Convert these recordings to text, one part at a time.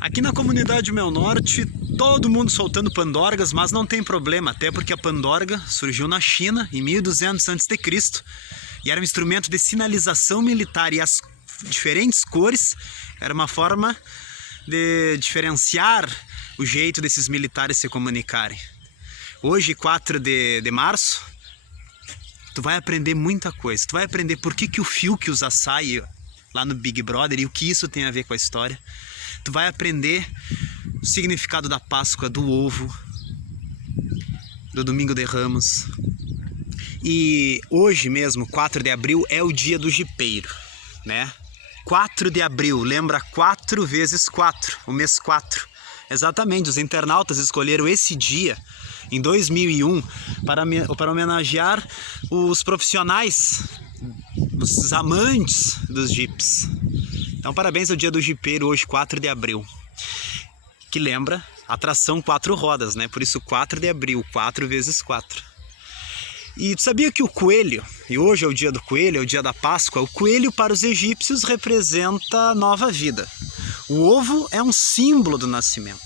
Aqui na comunidade Mel Norte, todo mundo soltando pandorgas, mas não tem problema, até porque a pandorga surgiu na China em 1200 a.C. e era um instrumento de sinalização militar, e as diferentes cores era uma forma de diferenciar o jeito desses militares se comunicarem. Hoje, 4 de março, tu vai aprender muita coisa. Tu vai aprender por que o Fiuk usa saia lá no Big Brother e o que isso tem a ver com a história. Tu vai aprender o significado da Páscoa, do ovo, do Domingo de Ramos. E hoje mesmo, 4 de abril, é o dia do jipeiro, né? 4 de abril, lembra 4 vezes 4, o mês 4. Exatamente, os internautas escolheram esse dia, em 2001, para homenagear os profissionais, os amantes dos jipes. Então, parabéns ao dia do jipeiro, hoje, 4 de abril. Que lembra atração 4 rodas, né? Por isso, 4 de abril, 4 vezes 4. E tu sabia que o coelho, e hoje é o dia do coelho, é o dia da Páscoa, o coelho para os egípcios representa a nova vida. O ovo é um símbolo do nascimento,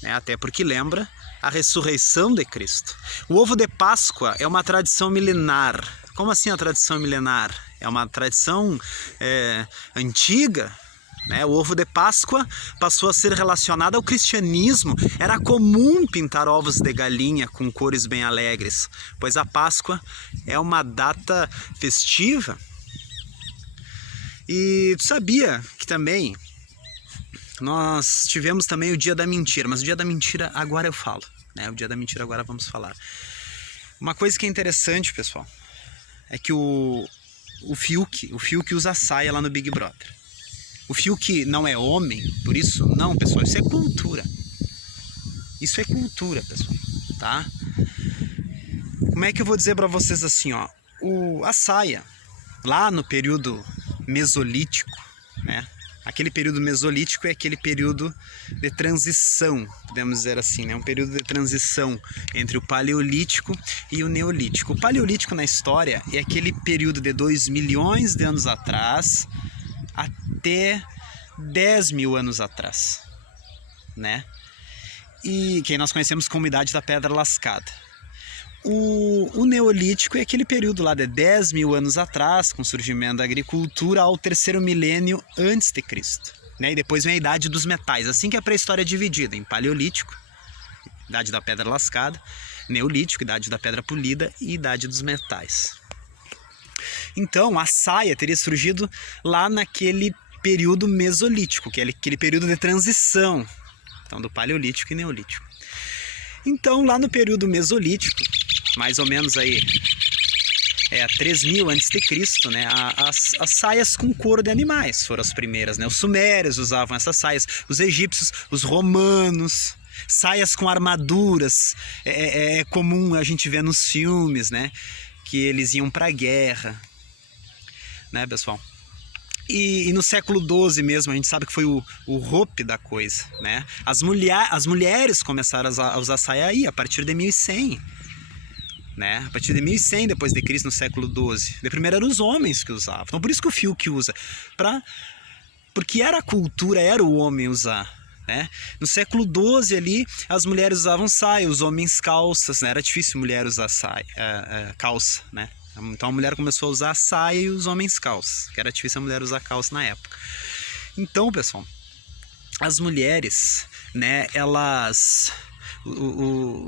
né? Até porque lembra a ressurreição de Cristo. O ovo de Páscoa é uma tradição milenar. Como assim a tradição milenar? É uma tradição antiga, né? O ovo de Páscoa passou a ser relacionado ao cristianismo. Era comum pintar ovos de galinha com cores bem alegres, pois a Páscoa é uma data festiva. E tu sabia que também nós tivemos também o dia da mentira, mas o dia da mentira agora eu falo, né? O dia da mentira agora vamos falar. Uma coisa que é interessante, pessoal, é que o Fiuk usa saia lá no Big Brother. O Fiuk não é homem, por isso, não, pessoal, isso é cultura. Isso é cultura, pessoal, tá? Como é que eu vou dizer pra vocês assim, ó? A saia, lá no período mesolítico, né? Aquele período mesolítico é aquele período de transição, podemos dizer assim, né? Um período de transição entre o paleolítico e o neolítico. O paleolítico na história é aquele período de 2 milhões de anos atrás até 10 mil anos atrás, né? E que nós conhecemos como Idade da Pedra Lascada. O Neolítico é aquele período lá de 10 mil anos atrás, com o surgimento da agricultura, ao 3º milênio antes de Cristo, né? E depois vem a Idade dos Metais, assim que a pré-história é dividida em Paleolítico, Idade da Pedra Lascada, Neolítico, Idade da Pedra Polida e Idade dos Metais. Então, a saia teria surgido lá naquele período mesolítico, que é aquele período de transição, então, do Paleolítico e Neolítico. Então, lá no período mesolítico, mais ou menos aí 3000 a.C., né, as saias com couro de animais foram as primeiras, né? Os sumérios usavam essas saias, os egípcios, os romanos, saias com armaduras, é comum a gente ver nos filmes, né, que eles iam para a guerra, né, pessoal? E no século XII mesmo, a gente sabe que foi o rope da coisa, né? As mulheres começaram a usar saia aí, a partir de 1100, né? A partir de 1100 depois de Cristo, no século XII. De primeiro eram os homens que usavam. Então por isso que o Fiuk usa, porque era a cultura, era o homem usar, né? No século XII ali, as mulheres usavam saia, os homens calças, né? Era difícil mulher usar saia, calça, né? Então a mulher começou a usar saia e os homens calças, que era difícil a mulher usar calça na época. Então, pessoal, as mulheres, né, elas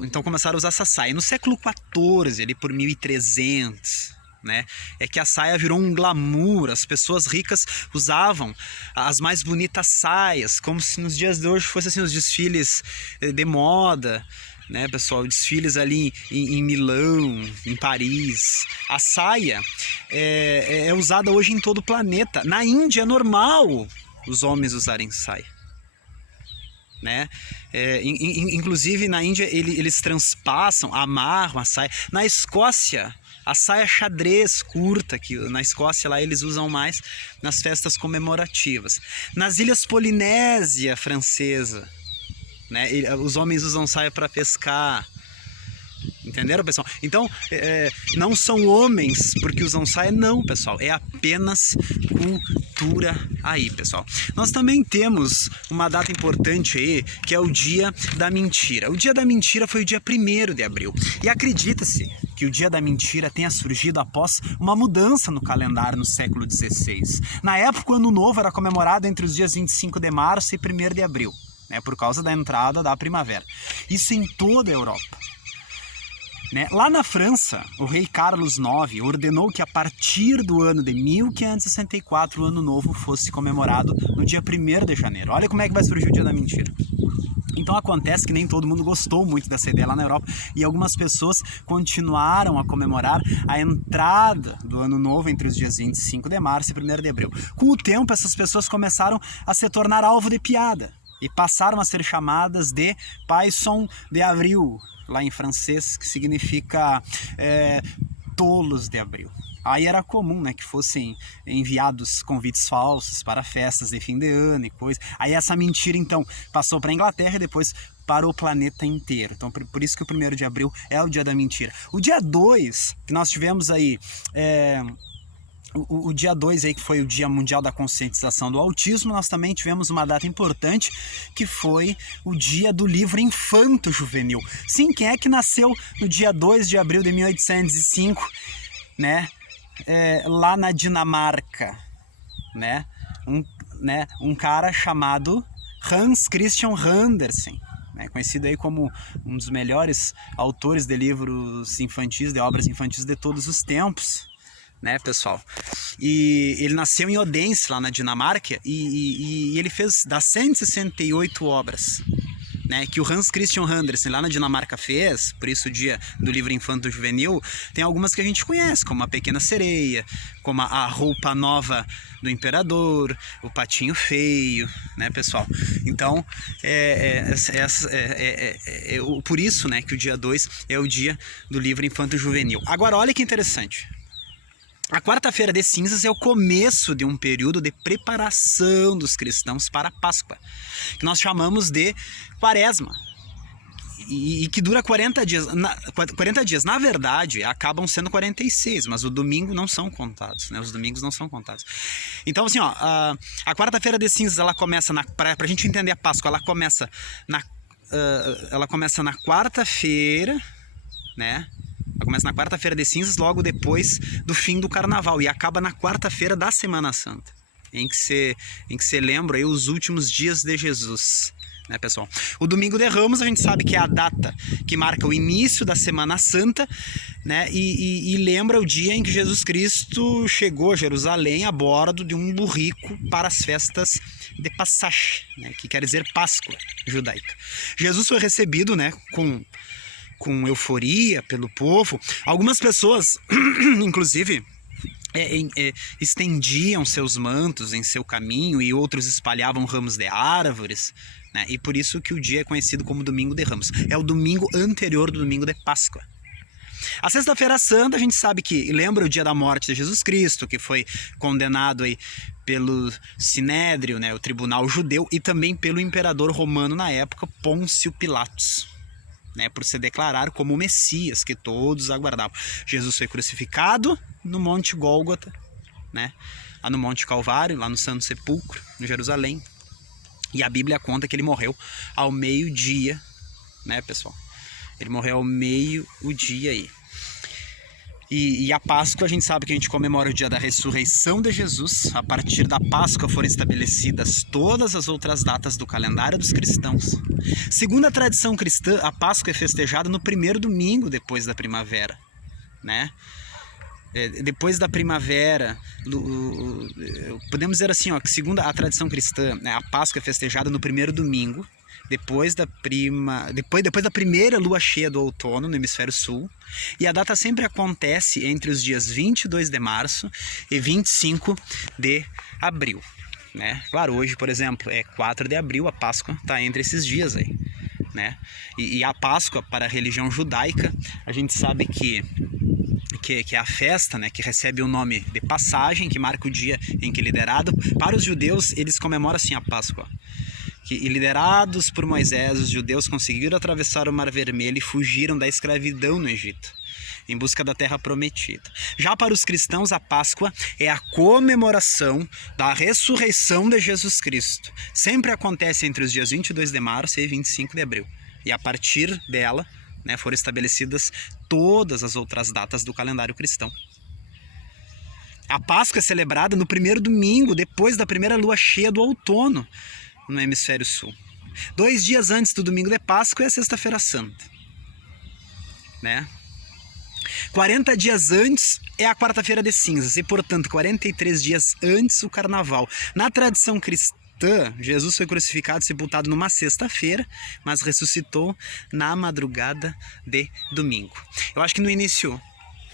então começaram a usar essa saia. No século XIV, ali por 1300, né, é que a saia virou um glamour. As pessoas ricas usavam as mais bonitas saias, como se nos dias de hoje fossem assim, os desfiles de moda, né, pessoal, desfiles ali em Milão, em Paris. A saia é usada hoje em todo o planeta. Na Índia é normal os homens usarem saia, né? Inclusive na Índia eles transpassam, amarram a saia. Na Escócia, a saia xadrez curta, que na Escócia lá eles usam mais nas festas comemorativas. Nas Ilhas Polinésia Francesa, né, os homens usam saia para pescar. Entenderam, pessoal? Então, não são homens porque usam saia, não, pessoal. É apenas cultura. cultura aí, pessoal. Nós também temos uma data importante aí, que é o Dia da Mentira. O Dia da Mentira foi o dia 1º de abril. E acredita-se que o Dia da Mentira tenha surgido após uma mudança no calendário no século XVI. Na época, o Ano Novo era comemorado entre os dias 25 de março e 1º de abril, né, por causa da entrada da primavera. Isso em toda a Europa. Lá na França, o rei Carlos IX ordenou que a partir do ano de 1564 o Ano Novo fosse comemorado no dia 1º de janeiro. Olha como é que vai surgir o Dia da Mentira. Então acontece que nem todo mundo gostou muito dessa ideia lá na Europa e algumas pessoas continuaram a comemorar a entrada do Ano Novo entre os dias 25 de março e 1º de abril. Com o tempo, essas pessoas começaram a se tornar alvo de piada e passaram a ser chamadas de Poisson de Avril, lá em francês, que significa tolos de abril. Aí era comum, né, que fossem enviados convites falsos para festas de fim de ano e coisa. Aí essa mentira, então, passou para a Inglaterra e depois para o planeta inteiro. Então, por isso que o 1º de abril é o Dia da Mentira. O dia 2, que nós tivemos aí... O dia 2 aí, que foi o Dia Mundial da Conscientização do Autismo, nós também tivemos uma data importante, que foi o Dia do Livro Infanto-Juvenil. Sim, quem é que nasceu no dia 2 de abril de 1805, né? Lá na Dinamarca, né? Um cara chamado Hans Christian Andersen, né? Conhecido aí como um dos melhores autores de livros infantis, de obras infantis de todos os tempos, né, pessoal? E ele nasceu em Odense, lá na Dinamarca, e ele fez das 168 obras, né, que o Hans Christian Andersen lá na Dinamarca fez. Por isso o Dia do Livro Infanto Juvenil, tem algumas que a gente conhece, como A Pequena Sereia, como A Roupa Nova do Imperador, O Patinho Feio, né, pessoal? Então, por isso, né, que o dia 2 é o Dia do Livro Infanto Juvenil. Agora, olha que interessante. A quarta-feira de cinzas é o começo de um período de preparação dos cristãos para a Páscoa, que nós chamamos de Quaresma, e que dura 40 dias. 40 dias, na verdade, acabam sendo 46, mas o domingo não são contados, né? Os domingos não são contados. Então, assim, ó, a quarta-feira de cinzas, ela começa, para a gente entender a Páscoa, ela começa na quarta-feira, né? Ela começa na quarta-feira de cinzas, logo depois do fim do carnaval, e acaba na quarta-feira da Semana Santa, em que se lembra aí os últimos dias de Jesus, né, pessoal? O Domingo de Ramos, a gente sabe que é a data que marca o início da Semana Santa, né, e lembra o dia em que Jesus Cristo chegou a Jerusalém a bordo de um burrico para as festas de Passach, né, que quer dizer Páscoa judaica. Jesus foi recebido, né, com euforia pelo povo. Algumas pessoas, inclusive, estendiam seus mantos em seu caminho, e outros espalhavam ramos de árvores, né? E por isso que o dia é conhecido como Domingo de Ramos. É o domingo anterior do domingo de Páscoa. A Sexta-feira Santa, a gente sabe que lembra o dia da morte de Jesus Cristo, que foi condenado aí pelo Sinédrio, né, o tribunal judeu, e também pelo imperador romano na época, Pôncio Pilatos, né, por se declarar como o Messias que todos aguardavam. Jesus foi crucificado no Monte Gólgota, né, lá no Monte Calvário, lá no Santo Sepulcro, em Jerusalém. E a Bíblia conta que ele morreu ao meio-dia, né, pessoal? Ele morreu ao meio-dia aí. E a Páscoa, a gente sabe que a gente comemora o dia da ressurreição de Jesus. A partir da Páscoa foram estabelecidas todas as outras datas do calendário dos cristãos. Segundo a tradição cristã, a Páscoa é festejada no primeiro domingo depois da primavera, né? Depois da primavera, podemos dizer assim, ó, que segundo a tradição cristã, né, a Páscoa é festejada no primeiro domingo depois da primeira lua cheia do outono no hemisfério sul, e a data sempre acontece entre os dias 22 de março e 25 de abril, né? Claro, hoje, por exemplo, é 4 de abril, a Páscoa está entre esses dias aí, né? E a Páscoa, para a religião judaica, a gente sabe que é a festa, né, que recebe o nome de passagem, que marca o dia em que é liderado. Para os judeus, eles comemoram assim a Páscoa. e liderados por Moisés, os judeus conseguiram atravessar o Mar Vermelho e fugiram da escravidão no Egito, em busca da terra prometida. Já para os cristãos, a Páscoa é a comemoração da ressurreição de Jesus Cristo. Sempre acontece entre os dias 22 de março e 25 de abril. E a partir dela, né, foram estabelecidas todas as outras datas do calendário cristão. A Páscoa é celebrada no primeiro domingo, depois da primeira lua cheia do outono, no hemisfério sul. 2 dias antes do domingo de Páscoa é a Sexta-feira Santa, né? 40 dias antes é a Quarta-feira de Cinzas e, portanto, 43 dias antes o Carnaval. Na tradição cristã, Jesus foi crucificado e sepultado numa sexta-feira, mas ressuscitou na madrugada de domingo. Eu acho que no início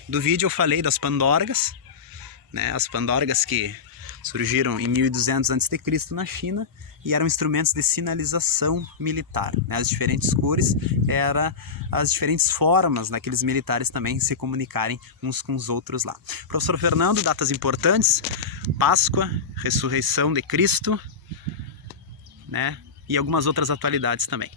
do vídeo eu falei das pandorgas, né? As pandorgas que surgiram em 1200 a.C. na China e eram instrumentos de sinalização militar, né? As diferentes cores eram as diferentes formas daqueles militares também se comunicarem uns com os outros lá. Professor Fernando, datas importantes: Páscoa, ressurreição de Cristo, né? E algumas outras atualidades também.